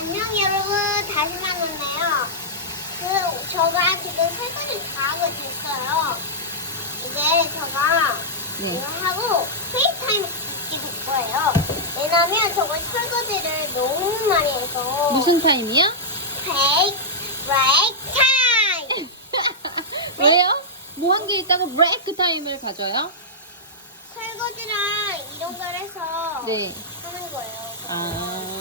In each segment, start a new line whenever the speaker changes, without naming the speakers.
안녕 여러분 다시 만났네요. 그 저가 지금 설거지 다 하고 됐어요. 이제 저가
네.
이거 하고 페이타임 찍을 거예요. 왜냐면 저가 설거지를 너무 많이 해서
무슨 타임이요?
페이크 브레이크 타임.
왜요? 뭐 한 게 있다고 브레이크 타임을 가져요?
설거지랑 이런 걸 해서
네.
하는 거예요.
아,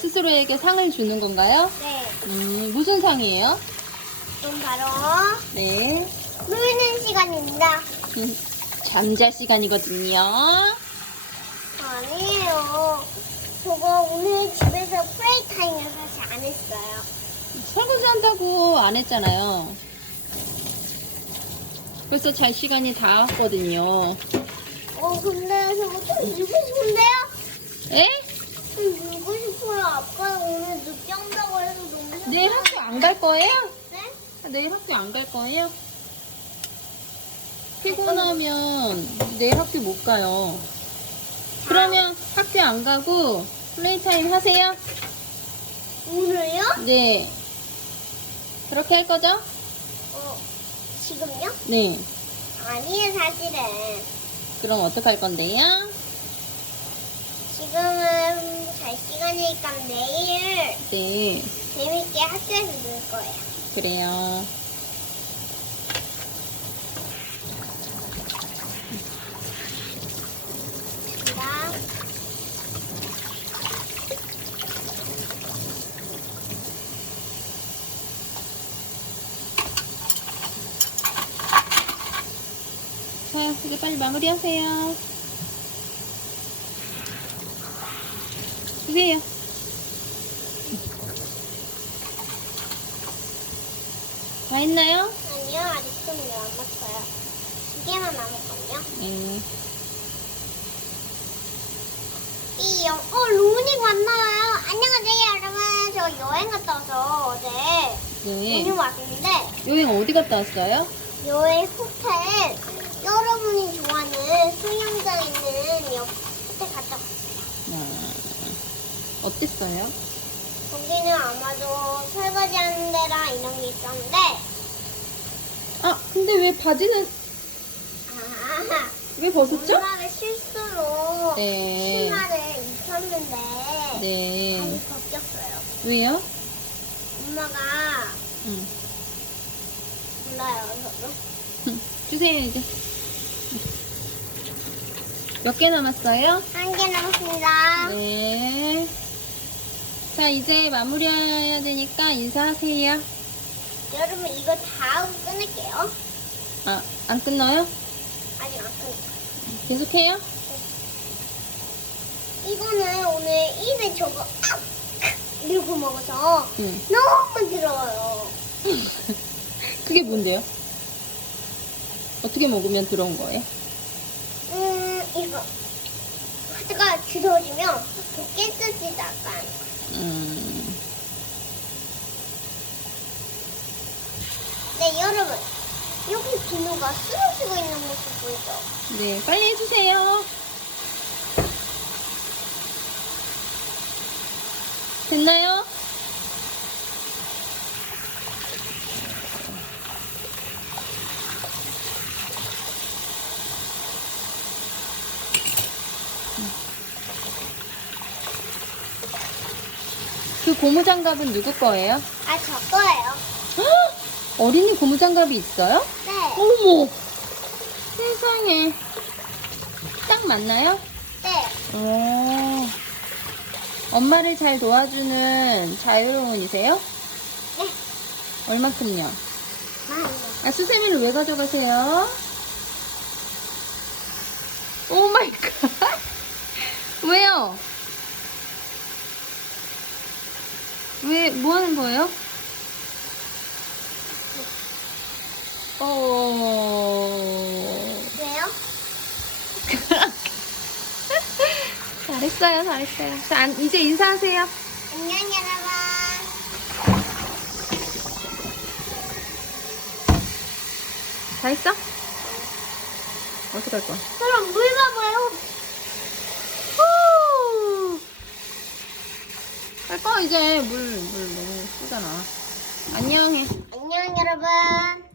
스스로에게 상을 주는 건가요?
네,
음, 무슨 상이에요?
그럼 바로
네.
놀는 시간입니다.
음, 잠잘 시간이거든요.
아니에요. 저거 오늘 집에서 프레이 타임을 사실 안 했어요.
설거지 한다고 안 했잖아요. 벌써 잘 시간이 다 왔거든요.
어, 근데 저거 좀 놀고 싶은데요?
에?
좀 놀고 싶어요. 아빠 오늘 늦게 온다고 해서 너무 싫어요.
내일 학교 안 갈 거예요?
네?
아, 내일 학교 안 갈 거예요? 피곤하면 내일 학교 못 가요. 그러면 학교 안 가고 플레이 타임 하세요?
오늘요?
네. 그렇게 할 거죠?
어, 지금요?
네.
아니에요, 사실은.
그럼 어떡할 건데요?
지금은 잘 시간이니까 내일
네. 재밌게
학교에서 놀 거예요.
그래요.
나
자, 이제 빨리 마무리하세요. 다 했나요?
아니요, 아직 좀 남았어요. 두 개만 남았거든요.
네.
이 영, 어, 로닝 왔나요? 안녕하세요, 여러분. 저 여행 갔다 와서 어제
네.
오늘 왔는데,
여행 어디 갔다 왔어요?
여행 호텔, 여러분이 좋아하는 수영장 있는 옆 호텔 갔다 왔어요.
아, 어땠어요?
거기는 아마도 설거지 하는 데랑 이런 게 있었는데,
아, 근데 왜 바지는
아,
왜 벗었죠?
엄마가 실수로
네.
치마를 입혔는데,
네.
다시 벗겼어요.
왜요?
엄마가
응.
몰라요, 저도.
주세요, 이제. 몇 개 남았어요?
한 개 남았습니다.
네. 자, 이제 마무리해야 되니까 인사하세요.
여러분 이거 다 하고 끊을게요.
아, 안 끝나요?
아직 안 끊어.
계속해요?
이거는 오늘 입에 저거 아! 이러고 먹어서
응.
너무 들어요.
그게 뭔데요? 어떻게 먹으면 들어온 거예요?
음 이거 하다가 들어지면 깨끗이 약간
음,
네 여러분 여기 비누가 쓰러지고 있는 모습 보이죠?
네, 빨리 해주세요. 됐나요? 그 고무장갑은 누구 거예요?
아 저 거예요.
헉! 어린이 고무장갑이 있어요?
네.
어머! 세상에. 딱 맞나요?
네.
어. 엄마를 잘 도와주는 자유로운이세요?
네.
얼만큼요?
많이.
아, 수세미를 왜 가져가세요? 오 마이 갓. 왜요? 왜, 뭐 하는 거예요? 어.
왜요?
잘했어요, 잘했어요. 자, 안- 이제 인사하세요.
안녕 여러분.
다 했어? 어떡할 거야?
그럼 물 봐봐요.
후! 빨리 꺼 이제 물 물 너무 쓰잖아. 안녕해.
안녕 여러분.